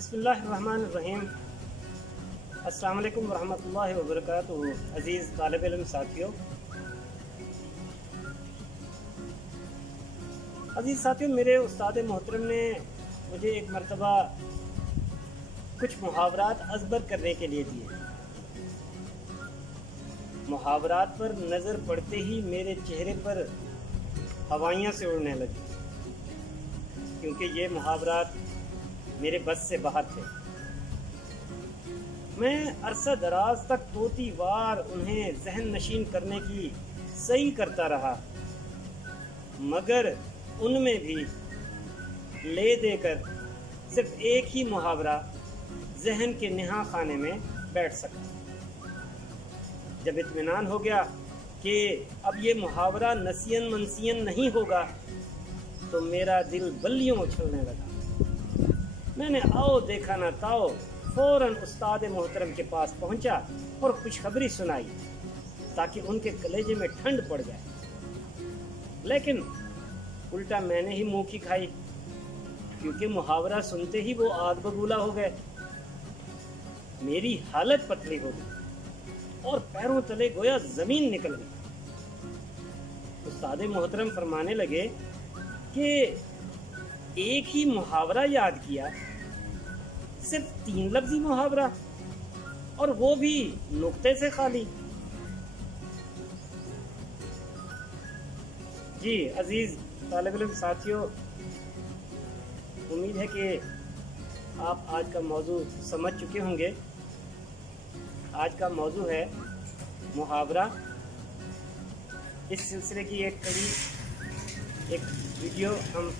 बिस्मिल्लाहिर्रहमानिर्रहीम। अस्सलाम वालेकुम वरहमतुल्लाहि वबरकातुहू। अज़ीज़ तालिब इल्म साथियों, मेरे उस्ताद मोहतरम ने मुझे एक मरतबा कुछ मुहावरात अज़बर करने के लिए दिए। मुहावरात पर नज़र पड़ते ही मेरे चेहरे पर हवाइयाँ से उड़ने लगी, क्योंकि ये मुहावरात मेरे बस से बाहर थे। मैं अरसा दराज तक तोतीवार उन्हें जहन नशीन करने की सही करता रहा, मगर उनमें भी ले देकर सिर्फ एक ही मुहावरा जहन के निहा खाने में बैठ सका। जब इत्मीनान हो गया कि अब ये मुहावरा नसियन मनसियन नहीं होगा, तो मेरा दिल बल्लियों उछलने लगा। मैंने आओ देखा ना ताओ फौरन उस्ताद मोहतरम के पास पहुंचा और खुशखबरी सुनाई, ताकि उनके कलेजे में ठंड पड़ जाए। लेकिन उल्टा मैंने ही मुंह की खाई, क्योंकि मुहावरा सुनते ही वो आग बबूला हो गए। मेरी हालत पतली हो गई और पैरों तले गोया जमीन निकल गई। उस्ताद मोहतरम फरमाने लगे कि एक ही मुहावरा याद किया, सिर्फ 3 लफ्जी मुहावरा, और वो भी नुक्ते से खाली। जी अजीज तालिब इल्म साथियों, उम्मीद है कि आप आज का मौजू समझ चुके होंगे। आज का मौजू है मुहावरा। इस सिलसिले की एक वीडियो हम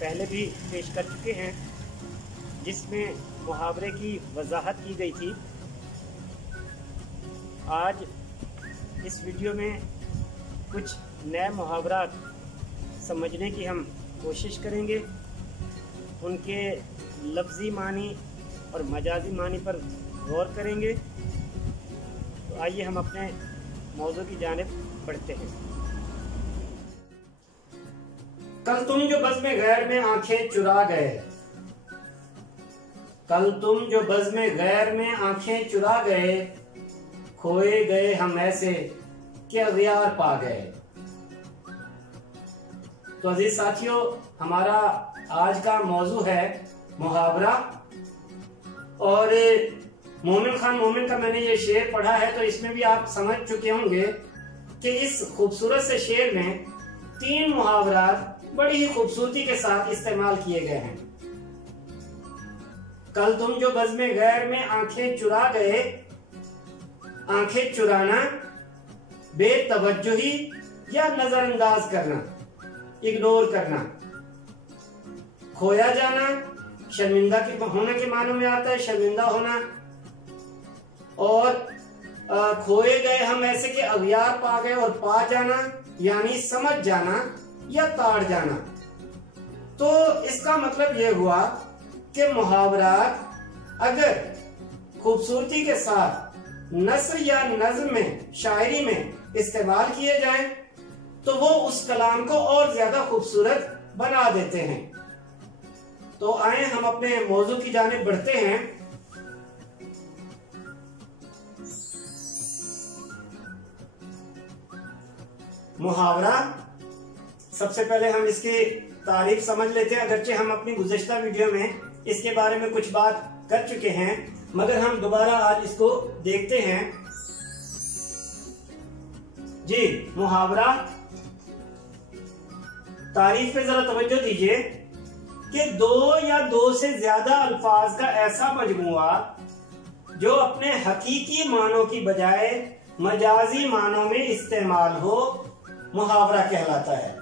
पहले भी पेश कर चुके हैं, जिसमें मुहावरे की वजाहत की गई थी। आज इस वीडियो में कुछ नए मुहावरात समझने की हम कोशिश करेंगे, उनके लफ्ज़ी मानी और मजाजी मानी पर गौर करेंगे। तो आइए हम अपने मौजू की जानिब बढ़ते हैं। कल तुम जो बज़्म गैर में आंखें चुरा गए, कल तुम जो बज़्म गैर में आंखें चुरा गए, खोए गए हम ऐसे कि अग़यार पा गए। तो अजीज साथियों, हमारा आज का मौजू है मुहावरा। और मोमिन खान मोमिन का मैंने ये शेर पढ़ा है, तो इसमें भी आप समझ चुके होंगे कि इस खूबसूरत से शेर में 3 मुहावरात बड़ी ही खूबसूरती के साथ इस्तेमाल किए गए हैं। कल तुम जो बज़्म गैर में आंखें चुरा गए, आंखें चुराना, बेतवज्जुही या नजरअंदाज करना, इग्नोर करना। खोया जाना शर्मिंदा के होने के मानों में आता है, शर्मिंदा होना। और खोए गए हम ऐसे कि अग़यार पा गए, और पा जाना यानी समझ जाना या ताड़ जाना। तो इसका मतलब यह हुआ कि मुहावरात अगर खूबसूरती के साथ नस्र या नज़्म में, शायरी में इस्तेमाल किए जाएं, तो वो उस कलाम को और ज्यादा खूबसूरत बना देते हैं। तो आए हम अपने मौजू की जानिब बढ़ते हैं। मुहावरा, सबसे पहले हम इसकी तारीफ समझ लेते हैं। अगरचे हम अपनी गुज़िश्ता वीडियो में इसके बारे में कुछ बात कर चुके हैं, मगर हम दोबारा आज इसको देखते हैं। जी, मुहावरा तारीफ पे जरा तवज्जो दीजिए कि 2 या 2 से ज्यादा अल्फाज का ऐसा मजमुआ जो अपने हकीकी मानों की बजाय मजाजी मानों में इस्तेमाल हो, मुहावरा कहलाता है।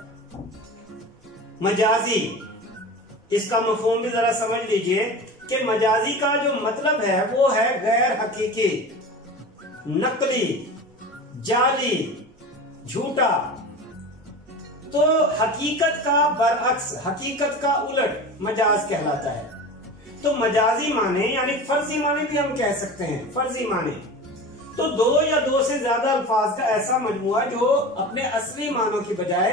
मजाजी, इसका मफहूम भी जरा समझ लीजिए कि मजाजी का जो मतलब है वो है गैर हकीकी, नकली, जाली, झूठा। तो हकीकत का बरअक्स, हकीकत का उलट मजाज कहलाता है। तो मजाजी माने यानी फर्जी माने भी हम कह सकते हैं, फर्जी माने। तो 2 या 2 से ज्यादा अल्फाज का ऐसा मजमुआ जो अपने असली मानों की बजाय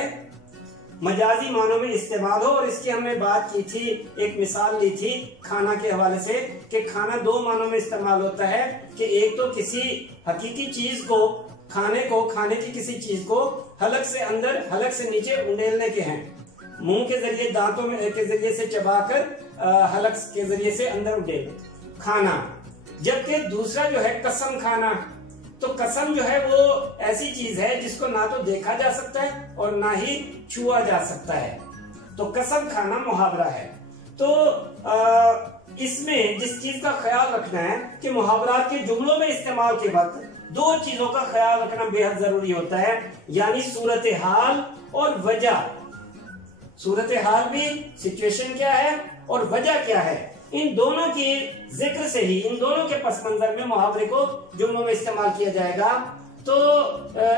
मजाजी मानों में इस्तेमाल हो। और इसकी हमने बात की थी, एक मिसाल ली थी खाना के हवाले से कि खाना दो मानों में इस्तेमाल होता है कि एक तो किसी हकीकी चीज को, खाने की किसी चीज को हलक से अंदर हलक से नीचे उंडेलने के हैं, मुंह के जरिए, दांतों में के जरिए से चबाकर हलक के जरिए से अंदर उंडेल खाना। जबकि दूसरा जो है कसम खाना, तो कसम जो है वो ऐसी चीज है जिसको ना तो देखा जा सकता है और ना ही छुआ जा सकता है, तो कसम खाना मुहावरा है। तो इसमें जिस चीज का ख्याल रखना है कि मुहावरात के जुमलों में इस्तेमाल के वक्त दो चीजों का ख्याल रखना बेहद जरूरी होता है, यानी सूरत हाल और वजह। सूरत हाल भी, सिचुएशन क्या है और वजह क्या है, इन दोनों के जिक्र से ही, इन दोनों के पस मंजर में मुहावरे को जुमलों में इस्तेमाल किया जाएगा। तो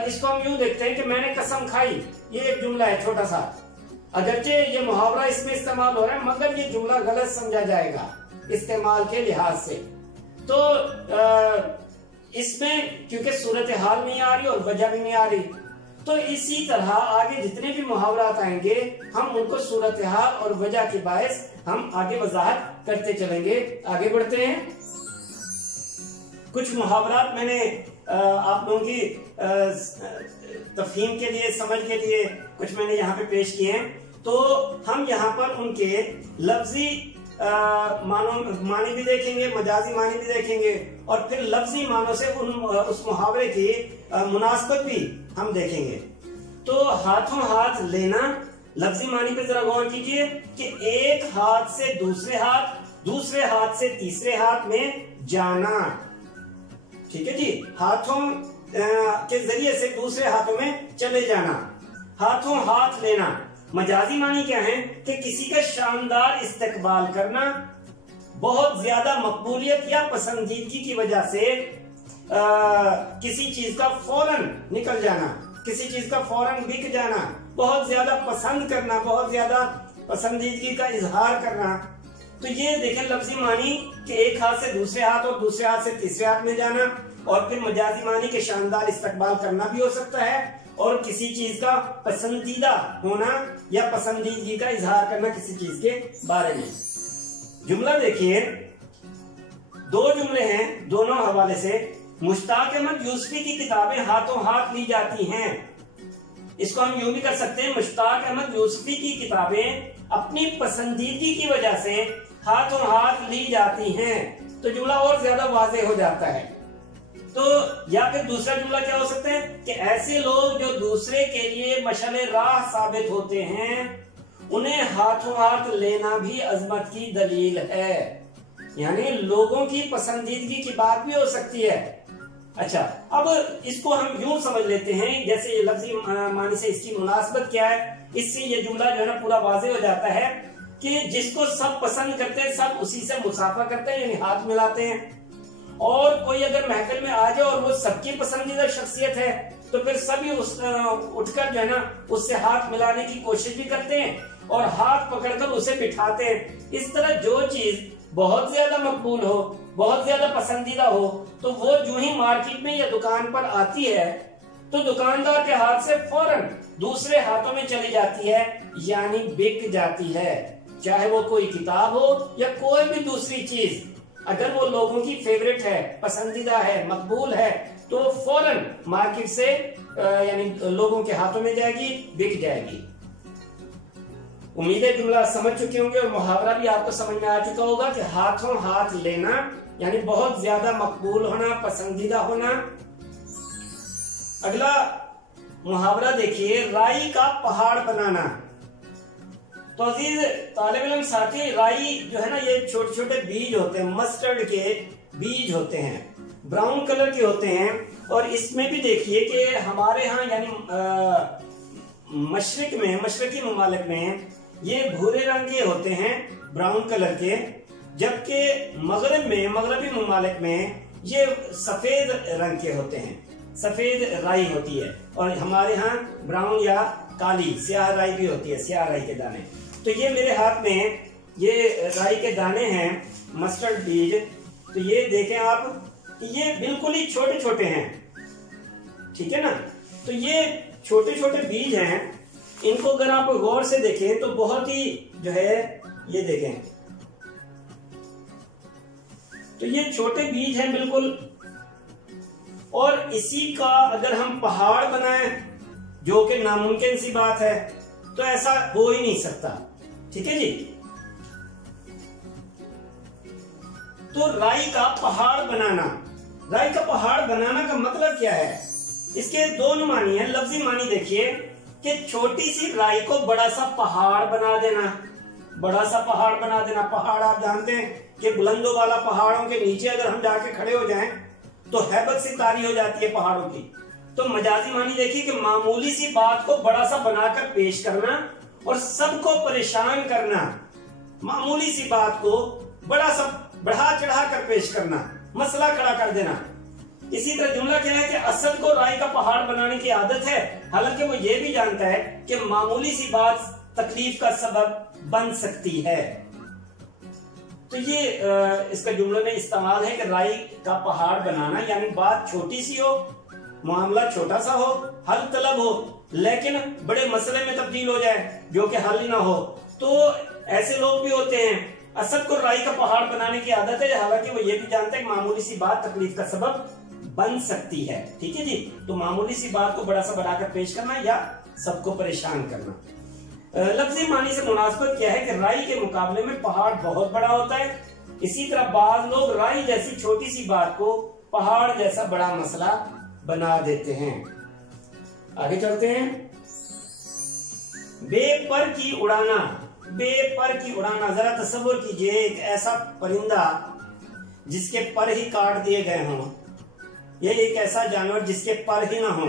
इसको हम यूं देखते हैं कि मैंने कसम खाई, ये एक जुमला है छोटा सा, अगरचे ये मुहावरा इसमें इस्तेमाल हो रहा है मगर ये जुमला गलत समझा जाएगा इस्तेमाल के लिहाज से। तो इसमें क्योंकि सूरत हाल नहीं आ रही और वजह भी नहीं आ रही, तो इसी तरह आगे जितने भी मुहावरात आएंगे हम उनको सूरत हाल और वजह के बायस हम आगे वजाहत करते चलेंगे। आगे बढ़ते हैं। कुछ मुहावरात मैंने आप लोगों की तफहीम के लिए, समझ के लिए कुछ मैंने यहाँ पे पेश किए हैं। तो हम यहाँ पर उनके लफ्जी मानी भी देखेंगे, मजाजी मानी भी देखेंगे और फिर लफ्जी मानों से उस मुहावरे की मुनासबत भी हम देखेंगे। तो हाथों हाथ लेना, लफ्जी मानी पे जरा गौर कीजिए कि एक हाथ से दूसरे हाथ, दूसरे हाथ से तीसरे हाथ में जाना। ठीक है जी, हाथों के जरिए से दूसरे हाथों में चले जाना। हाथों हाथ लेना मजाजी मानी क्या है कि किसी का शानदार इस्तकबाल करना, बहुत ज्यादा मकबूलियत या पसंदीदगी की वजह से किसी चीज का फौरन निकल जाना, किसी चीज का फौरन बिक जाना, बहुत ज्यादा पसंद करना, बहुत ज्यादा पसंदीदगी का इजहार करना। तो ये देखें लफ्जी मानी कि एक हाथ से दूसरे हाथ और दूसरे हाथ से तीसरे हाथ में जाना, और फिर मजाजी मानी के शानदार इस्तकबाल करना भी हो सकता है, और किसी चीज का पसंदीदा होना या पसंदीदगी का इजहार करना किसी चीज के बारे में। जुमला देखिए, दो जुमले हैं दोनों हवाले से। मुश्ताक अहमद यूसुफी की किताबें हाथों हाथ ली जाती हैं। इसको हम यूं भी कर सकते हैं, मुश्ताक अहमद यूसुफी की किताबें अपनी पसंदीदगी की वजह से हाथों हाथ ली जाती हैं, तो जुमला और ज्यादा वाज़ेह हो जाता है। तो या फिर दूसरा जुमला क्या हो सकता है कि ऐसे लोग जो दूसरे के लिए मशअले राह साबित होते हैं, उन्हें हाथों हाथ लेना भी अजमत की दलील है। यानी लोगों की पसंदीदगी की बात भी हो सकती है। अच्छा, अब इसको हम यूं समझ लेते हैं, जैसे ये लफ्जी मानी से इसकी मुनासबत क्या है, इससे ये जुमला जो है ना पूरा वाज़ेह हो जाता है कि जिसको सब पसंद करते हैं सब उसी से मुसाफा करते हैं, यानी हाथ मिलाते हैं। और कोई अगर महफिल में आ जाए और वो सबकी पसंदीदा शख्सियत है तो फिर सभी उठकर जो है ना उससे हाथ मिलाने की कोशिश भी करते हैं और हाथ पकड़कर उसे बिठाते हैं। इस तरह जो चीज बहुत ज्यादा मकबूल हो, बहुत ज्यादा पसंदीदा हो, तो वो जो ही मार्केट में या दुकान पर आती है तो दुकानदार के हाथ से फौरन दूसरे हाथों में चली जाती है, यानी बिक जाती है। चाहे वो कोई किताब हो या कोई भी दूसरी चीज, अगर वो लोगों की फेवरेट है, पसंदीदा है, मकबूल है, तो फौरन मार्केट से यानी लोगों के हाथों में जाएगी, बिक जाएगी। उम्मीद है जुमला समझ चुके होंगे और मुहावरा भी आपको समझ में आ चुका होगा कि हाथों हाथ लेना यानी बहुत ज्यादा मकबूल होना, पसंदीदा होना। अगला मुहावरा देखिए, राई का पहाड़ बनाना। तो अजीज तालिब इल्म साथी, राई जो है ना ये छोटे छोटे बीज होते हैं, मस्टर्ड के बीज होते हैं, ब्राउन कलर के होते हैं। और इसमें भी देखिए कि हमारे यहाँ यानी मशरिक में, मशरकी ममालिक में ये भूरे रंग के होते हैं, ब्राउन कलर के, जबकि मगरब में, मगरबी ममालिक में ये सफेद रंग के होते हैं, सफेद राई होती है। और हमारे यहाँ ब्राउन या काली स्याह राई भी होती है, स्याह राई के दाने। तो ये मेरे हाथ में ये राई के दाने हैं, मस्टर्ड बीज। तो ये देखें आप, ये बिल्कुल ही छोटे छोटे हैं, ठीक है ना। तो ये छोटे छोटे बीज हैं, इनको अगर आप गौर से देखें तो बहुत ही जो है, ये देखें तो ये छोटे बीज हैं बिल्कुल, और इसी का अगर हम पहाड़ बनाएं, जो कि नामुमकिन सी बात है, तो ऐसा हो ही नहीं सकता। ठीक है जी। तो राई का पहाड़ बनाना, राई का पहाड़ बनाना का मतलब क्या है? इसके दो मानी है। लफ्जी मानी देखिए कि छोटी सी राई को बड़ा सा पहाड़ बना देना, बड़ा सा पहाड़ बना देना। पहाड़ आप जानते हैं कि बुलंदों वाला, पहाड़ों के नीचे अगर हम जाके खड़े हो जाएं तो हैबत सी तारी हो जाती है पहाड़ों की। तो मजाजी मानी देखिए कि मामूली सी बात को बड़ा सा बनाकर पेश करना और सबको परेशान करना, मामूली सी बात को बड़ा सा बढ़ा चढ़ा कर पेश करना, मसला खड़ा कर देना। इसी तरह जुमला क्या है कि असद को राई का पहाड़ बनाने की आदत है, हालांकि वो ये भी जानता है कि मामूली सी बात तकलीफ का सबब बन सकती है। तो ये इसका जुमले में इस्तेमाल है कि राई का पहाड़ बनाना, यानी बात छोटी सी हो, मामला छोटा सा हो, हल तलब हो, लेकिन बड़े मसले में तब्दील हो जाए जो कि हल ही ना हो। तो ऐसे लोग भी होते हैं। असद को राई का पहाड़ बनाने की आदत है, हालांकि वो ये भी जानता है कि मामूली सी बात तकलीफ का सबब बन सकती है। ठीक है जी। तो मामूली सी बात को बड़ा सा बनाकर पेश करना या सबको परेशान करना। लफ्जी मानी से मुनासबत क्या है कि राई के मुकाबले में पहाड़ बहुत बड़ा होता है। इसी तरह बाज लोग राई जैसी छोटी सी बात को पहाड़ जैसा बड़ा मसला बना देते हैं। आगे चलते हैं। बेपर की उड़ाना, बेपर की उड़ाना, जरा तसव्वुर कीजिए एक ऐसा परिंदा जिसके पर ही काट दिए गए हों, यह एक ऐसा जानवर जिसके पर ही ना हो,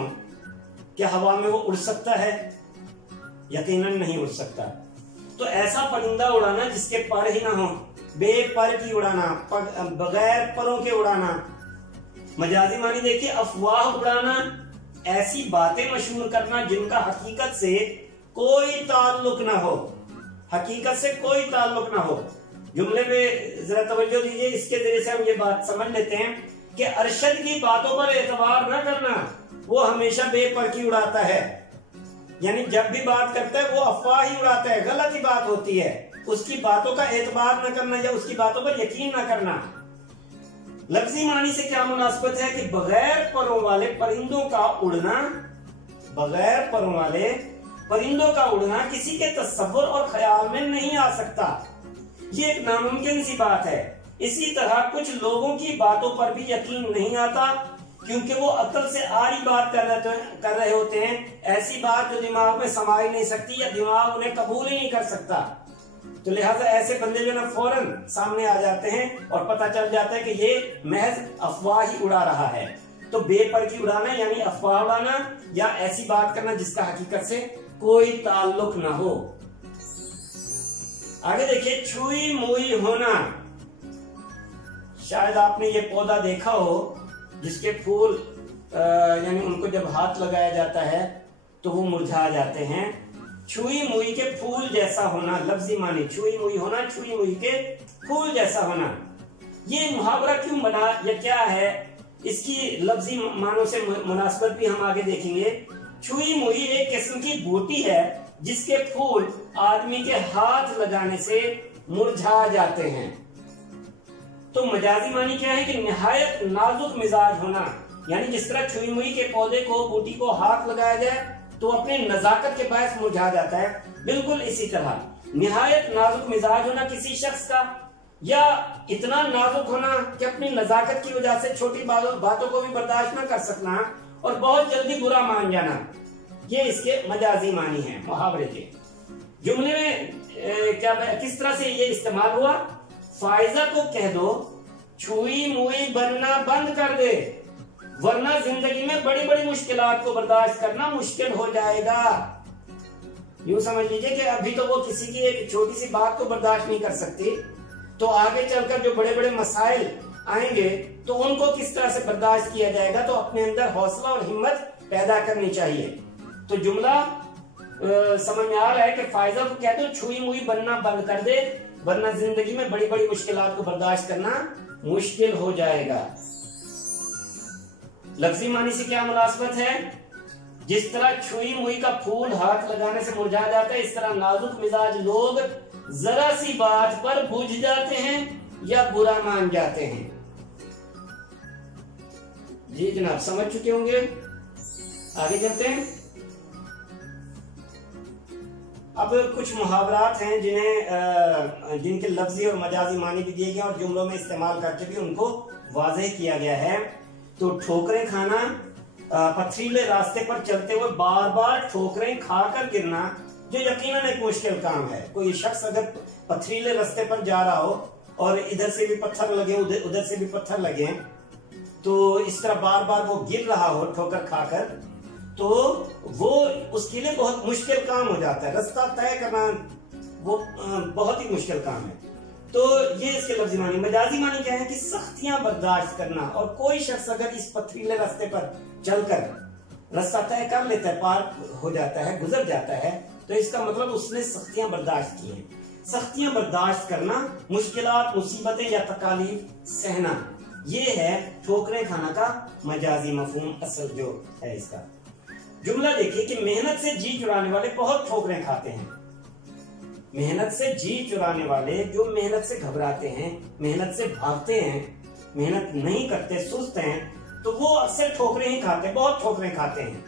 क्या हवा में वो उड़ सकता है? यकीनन नहीं उड़ सकता। तो ऐसा परिंदा उड़ाना जिसके पर ही ना हो, बेपर की उड़ाना, बगैर परों के उड़ाना। मजाजी मानी देखिए अफवाह उड़ाना, ऐसी बातें मशहूर करना जिनका हकीकत से कोई ताल्लुक ना हो, हकीकत से कोई ताल्लुक ना हो। जुमले में जरा तवज्जो दीजिए, इसके जरिए से हम ये बात समझ लेते हैं कि अरशद की बातों पर एतबार न करना, वो हमेशा बेपर की उड़ाता है। यानी जब भी बात करता है वो अफवाह ही उड़ाता है, गलत ही बात होती है। उसकी बातों का एतबार न करना या उसकी बातों पर यकीन न करना। लफ्जी मानी से क्या मुनासबत है कि बगैर परों वाले परिंदों का उड़ना, बगैर परों वाले परिंदों का उड़ना किसी के तसव्वुर और ख्याल में नहीं आ सकता। ये एक नामुमकिन सी बात है। इसी तरह कुछ लोगों की बातों पर भी यकीन नहीं आता, क्योंकि वो अक्ल से आरी बात कर रहे होते हैं, ऐसी बात जो दिमाग में समा ही नहीं सकती या दिमाग उन्हें कबूल ही नहीं कर सकता। तो लिहाजा ऐसे बंदे जो ना फौरन सामने आ जाते हैं और पता चल जाता है कि ये महज अफवाह ही उड़ा रहा है। तो बेपर की उड़ाना यानी अफवाह उड़ाना या ऐसी बात करना जिसका हकीकत से कोई ताल्लुक ना हो। आगे देखिए, छुई मुई होना। शायद आपने ये पौधा देखा हो जिसके फूल यानी उनको जब हाथ लगाया जाता है तो वो मुरझा जाते हैं। छुई मुई के फूल जैसा होना, लफ्जी मानी छुई मुई होना, छुई मुई के फूल जैसा होना। ये मुहावरा क्यों बना या क्या है, इसकी लफ्जी मानों से मुनासबत भी हम आगे देखेंगे। छुई मुई एक किस्म की बूटी है जिसके फूल आदमी के हाथ लगाने से मुरझा जाते हैं। तो मजाजी मानी क्या है कि निहायत नाजुक मिजाज होना, यानी जिस तरह छुई मुई के पौधे को, बूटी को हाथ लगाया जाए तो अपने नजाकत के बायस मुरझा जाता है, बिल्कुल इसी तरह निहायत नाजुक मिजाज होना किसी शख्स का, या इतना नाजुक होना कि अपनी नजाकत की वजह से छोटी बातों को भी बर्दाश्त न कर सकना और बहुत जल्दी बुरा मान जाना, ये इसके मजाजी मानी है मुहावरे के। जुमले में किस तरह से ये इस्तेमाल हुआ? फायजा को कह दो छुई मुई बनना बंद कर दे, वरना जिंदगी में बड़ी बड़ी मुश्किलात को बर्दाश्त करना मुश्किल हो जाएगा। यूं समझ लीजिए कि अभी तो वो किसी की एक छोटी सी बात को बर्दाश्त नहीं कर सकती, तो आगे चलकर जो बड़े बड़े मसाइल आएंगे तो उनको किस तरह से बर्दाश्त किया जाएगा। तो अपने अंदर हौसला और हिम्मत पैदा करनी चाहिए। तो जुमला समझ में आ रहा है कि फायजा को कह दो छुई मुई बनना बंद कर दे, वरना जिंदगी में बड़ी बड़ी मुश्किलात को बर्दाश्त करना मुश्किल हो जाएगा। लफ्जी मानी से क्या मुनासबत है? जिस तरह छुई मुई का फूल हाथ लगाने से मुरझा जाता है, इस तरह नाजुक मिजाज लोग जरा सी बात पर बुझ जाते हैं या बुरा मान जाते हैं। जी जनाब, समझ चुके होंगे, आगे चलते हैं। अब कुछ मुहावरात हैं जिनके लफ्जी और मजाजी मानी भी दिए गए और जुमलों में इस्तेमाल करके भी उनको वाज़ेह किया गया है। तो ठोकरें खाना, पथरीले रास्ते पर चलते हुए बार बार ठोकरें खाकर गिरना, जो यकीनन एक मुश्किल काम है। कोई शख्स अगर पथरीले रास्ते पर जा रहा हो और इधर से भी पत्थर लगे उधर से भी पत्थर लगे, तो इस तरह बार बार वो गिर रहा हो ठोकर खाकर, तो वो उसके लिए बहुत मुश्किल काम हो जाता है। रास्ता तय करना वो बहुत ही मुश्किल काम है। तो ये इसके लफ्जी मानी। मजाजी मानी क्या है कि सख्तियां बर्दाश्त करना। और कोई शख्स अगर इस पथरीले रास्ते पर चलकर रास्ता तय कर लेता है, पार हो जाता है, गुजर जाता है, तो इसका मतलब उसने सख्तियां बर्दाश्त की हैं। सख्तियां बर्दाश्त करना, मुश्किलात, मुसीबतें या तकालीफ सहना, ये है ठोकरें खाना का मजाजी मफहूम असल जो है इसका। जुमला देखिए कि मेहनत से जी चुराने वाले बहुत ठोकरें खाते हैं। मेहनत से जी चुराने वाले जो मेहनत से घबराते हैं, मेहनत से भागते हैं, मेहनत नहीं करते, सुस्त हैं, तो वो अक्सर ठोकरें ही खाते हैं, बहुत ठोकरें खाते हैं।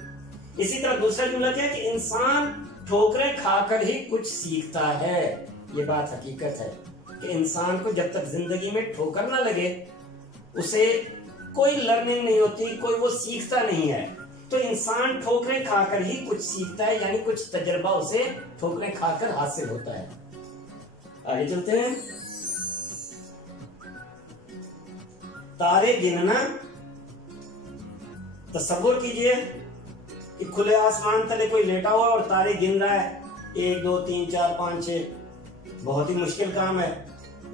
इसी तरह दूसरा जुमला क्या है कि इंसान ठोकरें खाकर ही कुछ सीखता है। ये बात हकीकत है कि इंसान को जब तक जिंदगी में ठोकर ना लगे उसे कोई लर्निंग नहीं होती, कोई वो सीखता नहीं है। तो इंसान ठोकरें खाकर ही कुछ सीखता है, यानी कुछ तजर्बा उसे ठोकरें खाकर हासिल होता है। आगे चलते हैं। तारे गिनना, तसव्वुर कीजिए कि खुले आसमान तले कोई लेटा हुआ और तारे गिन रहा है, 1 2 3 4 5 6। बहुत ही मुश्किल काम है।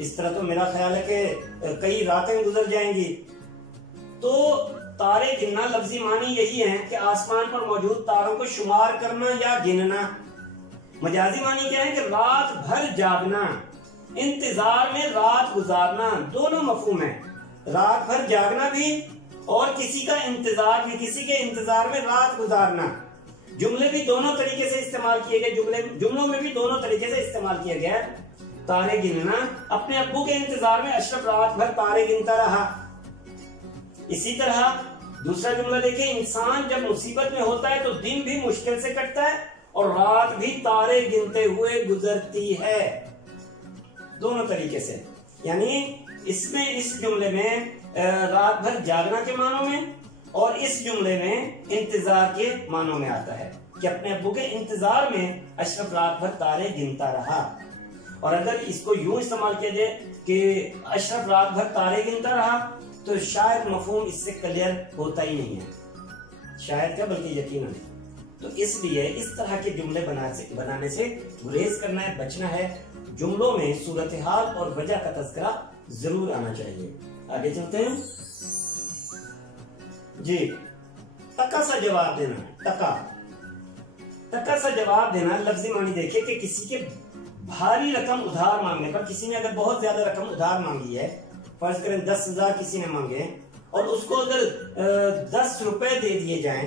इस तरह तो मेरा ख्याल है कि कई रातें गुजर जाएंगी। तो तारे गिनना लफ्जी मानी यही है कि आसमान पर मौजूद तारों को शुमार करना या गिनना। मजाजी मानी क्या है कि रात भर जागना, इंतजार में रात गुजारना, दोनों मफहूम है। रात भर जागना भी और किसी का इंतजार भी, किसी के इंतजार में रात गुजारना। जुमले भी दोनों तरीके से इस्तेमाल किए गए, जुमलों में भी दोनों तरीके से इस्तेमाल किया गया। तारे गिनना, अपने अब्बू के इंतजार में अशरफ रात भर तारे गिनता रहा। इसी तरह दूसरा जुमला देखिए, इंसान जब मुसीबत में होता है तो दिन भी मुश्किल से कटता है और रात भी तारे गिनते हुए गुजरती है। दोनों तरीके से, यानी इसमें इस जुमले में रात भर जागना के मानों में और इस जुमले में इंतजार के मानों में आता है कि अपने अब्बू के इंतजार में अशरफ रात भर तारे गिनता रहा। और अगर इसको यूं इस्तेमाल किया जाए कि अशरफ रात भर तारे गिनता रहा, तो शायद मफहूम इससे क्लियर होता ही नहीं है, शायद क्या बल्कि यकीनन। तो इसलिए इस तरह के जुमले बनाने से गुरेज करना है, बचना है। जुमलों में सूरत हाल और वजह का तज़किरा जरूर आना चाहिए। आगे चलते हैं जी। टका सा जवाब देना, टका सा जवाब देना लफ्जी मानी देखिए कि किसी के भारी रकम उधार मांगने पर, किसी ने अगर बहुत ज्यादा रकम उधार मांगी है, फर्ज करें 10,000 किसी ने मांगे और उसको अगर 10 रुपए दे दिए जाएं,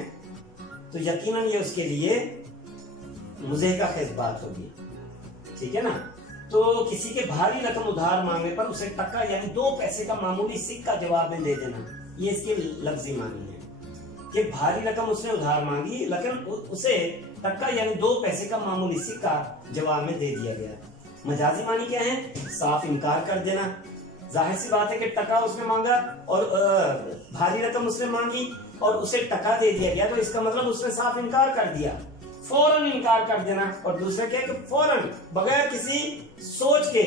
तो यकीनन ये उसके लिए मुझे का खेज बात होगी, ठीक है ना। तो किसी के भारी रकम उधार मांगने पर उसे टका यानी 2 पैसे का मामूली सिक्का जवाब में दे देना, ये इसकी लफ्जी मानी है कि भारी रकम उसने उधार मांगी लेकिन उसे टका यानी 2 पैसे का मामूली सिक्का जवाब में दे दिया गया। मजाजी मानी क्या है? साफ इनकार कर देना। जाहिर सी बात है कि टका उसने मांगा और भारी रकम उसने मांगी और उसे टका दे दिया गया, तो इसका मतलब उसने साफ इनकार कर दिया, फौरन इनकार कर देना। और दूसरा क्या है कि फौरन बगैर किसी सोच के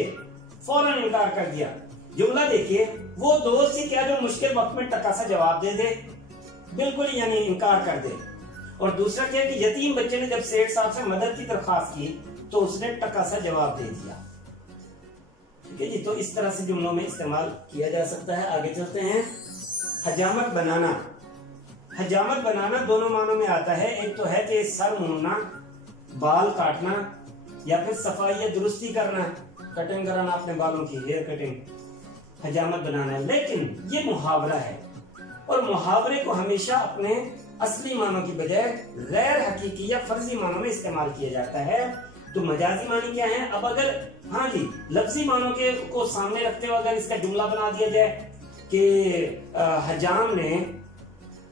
फौरन इनकार कर दिया। जुमला देखिए, वो दोस्त ही क्या जो मुश्किल वक्त में टका सा जवाब दे दे, बिल्कुल यानी इनकार कर दे। और दूसरा क्या है कि यतीम बच्चे ने जब सेठ साहब से मदद की दरखास्त की तो उसने टका सा जवाब दे दिया। ठीक है जी, तो इस तरह से जुमलों में इस्तेमाल किया जा सकता है। आगे चलते हैं। हजामत बनाना, हजामत बनाना दोनों मानों में आता है। एक तो है कि सर मूड़ना, बाल काटना या फिर सफाई या दुरुस्ती करना, कटिंग कराना अपने बालों की, हेयर कटिंग, हजामत बनाना। लेकिन ये मुहावरा है और मुहावरे को हमेशा अपने असली मानों की बजाय गैर हकीकी या फर्जी मानों में इस्तेमाल किया जाता है। तो मजाजी मानी क्या है? अब अगर हाँ जी लफ्जी मानों के को सामने रखते हुए अगर इसका जुमला बना दिया जाए कि हजाम ने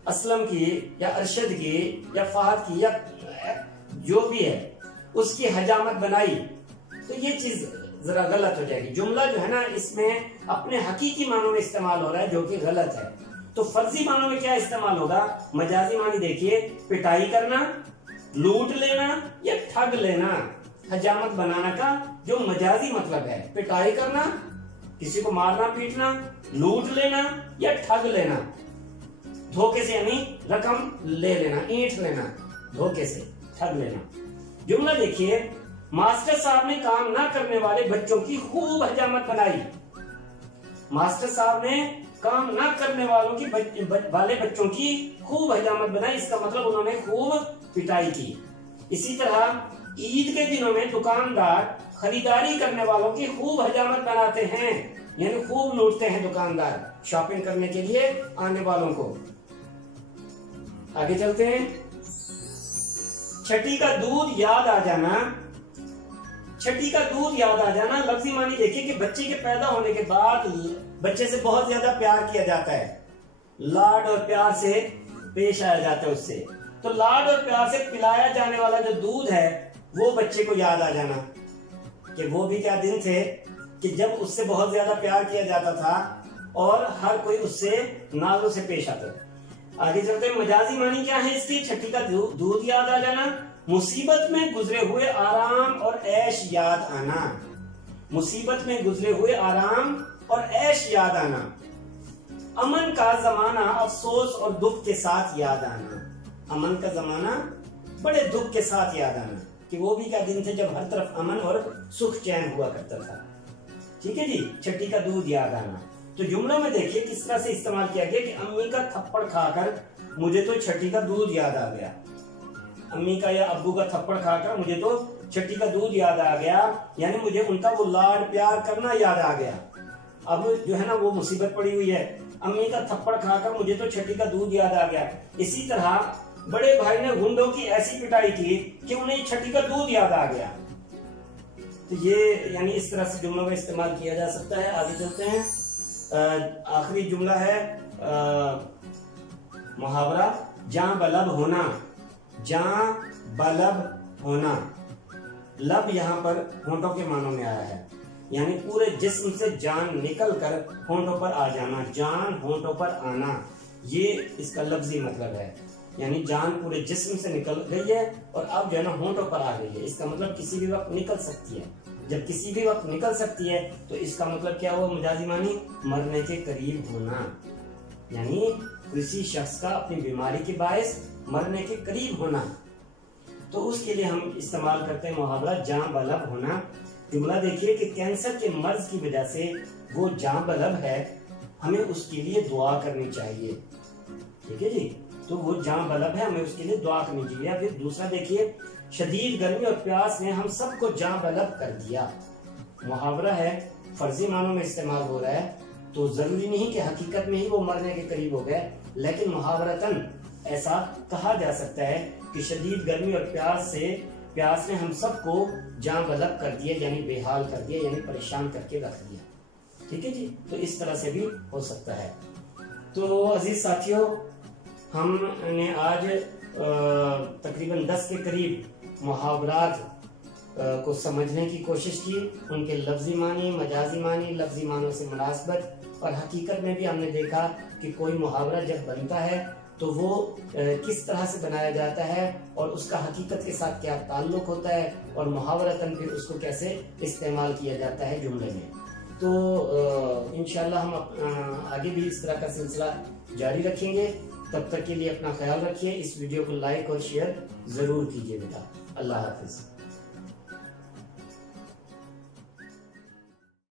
असलम की या अरशद की या फहद की या जो भी है उसकी हजामत बनाई, तो ये चीज जरा गलत हो जाएगी। जुमला जो है ना इसमें अपने हकीकी मानों में इस्तेमाल हो रहा है जो कि गलत है। तो फर्जी मानों में क्या इस्तेमाल होगा? मजाजी मानी देखिए, पिटाई करना, लूट लेना या ठग लेना। हजामत बनाना का जो मजाजी मतलब है, पिटाई करना, किसी को मारना पीटना, लूट लेना या ठग लेना। धोखे से यानी रकम ले लेना, ईंट लेना, धोखे से ठग लेना। जुमला देखिए, मास्टर साहब ने काम ना करने वाले बच्चों की खूब हजामत बनाई। मास्टर साहब ने काम ना करने वाले बच्चों की खूब हजामत बनाई, इसका मतलब उन्होंने खूब पिटाई की। इसी तरह ईद के दिनों में दुकानदार खरीदारी करने वालों की खूब हजामत बनाते हैं, यानी खूब लूटते हैं दुकानदार शॉपिंग करने के लिए आने वालों को। आगे चलते हैं। छठी का दूध याद आ जाना। छठी का दूध याद आ जाना लफ्जी मानी देखिए कि बच्चे के पैदा होने के बाद बच्चे से बहुत ज्यादा प्यार किया जाता है, लाड और प्यार से पेश आया जाता है उससे। तो लाड और प्यार से पिलाया जाने वाला जो दूध है वो बच्चे को याद आ जाना कि वो भी क्या दिन थे कि जब उससे बहुत ज्यादा प्यार किया जाता था और हर कोई उससे नाजों से पेश आता था। आगे चलते हैं। मजाजी मानी क्या है इसकी? छठी का दूध याद आ जाना, मुसीबत में गुजरे हुए आराम और ऐश याद आना। मुसीबत में गुजरे हुए आराम और ऐश याद आना। अमन का जमाना अफसोस और दुख के साथ याद आना। अमन का जमाना बड़े दुख के साथ याद आना कि वो भी क्या दिन थे जब हर तरफ अमन और सुख चैन हुआ करता था। ठीक है जी। छठी का दूध याद आना। तो जुमलों में देखिए किस तरह से इस्तेमाल किया गया कि अम्मी का थप्पड़ खाकर मुझे तो छठी का दूध याद आ गया। अम्मी का या अब्बू का थप्पड़ खाकर मुझे तो छठी का दूध याद आ गया, यानी मुझे उनका वो लाड प्यार करना याद आ गया। अब जो है ना वो मुसीबत पड़ी हुई है, अम्मी का थप्पड़ खाकर मुझे तो छठी का दूध याद आ गया। इसी तरह बड़े भाई ने गुंडों की ऐसी पिटाई की कि उन्हें छठी का दूध याद आ गया। तो ये यानी इस तरह से जुमलों का इस्तेमाल किया जा सकता है। आगे चलते हैं। आखिरी जुमला है मुहावरा जां बलब होना। जां बलब होना, लब यहाँ पर होंठों के मानों में आया है, यानी पूरे जिस्म से जान निकल कर होंठों पर आ जाना, जान होंठों पर आना, ये इसका लफ्जी मतलब है। यानी जान पूरे जिस्म से निकल गई है और अब जो है ना होंठों पर आ गई है। इसका मतलब किसी भी वक्त निकल सकती है। जब किसी भी वक्त निकल सकती है तो इसका मतलब क्या हुआ? मजाजी मानी मरने के करीब होना, यानी किसी शख्स का अपनी बीमारी के बायस मरने के करीब होना। तो उसके लिए हम इस्तेमाल करते हैं मुहावरा जां बलब होना। जुमला देखिए कि कैंसर के मर्ज की वजह से वो जां बलब है, हमें उसके लिए दुआ करनी चाहिए। ठीक है जी। तो वो जां बलब है, हमें उसके लिए दुआ करनी चाहिए। फिर दूसरा देखिए, शदीद गर्मी और प्यास ने हम सबको जां बलब कर दिया। मुहावरा है, फर्जी मानों में इस्तेमाल हो रहा है, तो जरूरी नहीं कि हकीकत में ही वो मरने के करीब हो गए, लेकिन मुहावरतन ऐसा कहा जा सकता है कि शदीद गर्मी और प्यास ने हम सबको जां बलब कर दिया, यानी बेहाल कर दिया, यानी परेशान करके रख दिया। ठीक है जी। तो इस तरह से भी हो सकता है। तो अजीज साथियों, हमने आज तकरीबन 10 के करीब मुहावरात को समझने की कोशिश की, उनके लफ्जी मानी, मजाजी मानी, लफ्जी मानों से मुनासबत, और हकीकत में भी हमने देखा कि कोई मुहावरा जब बनता है तो वो किस तरह से बनाया जाता है और उसका हकीकत के साथ क्या ताल्लुक होता है, और मुहावरतन फिर उसको कैसे इस्तेमाल किया जाता है जुमले में। तो इंशाल्लाह हम आगे भी इस तरह का सिलसिला जारी रखेंगे। तब तक के लिए अपना ख्याल रखिए। इस वीडियो को लाइक और शेयर जरूर कीजिए बेटा। अल्लाह हाफिज।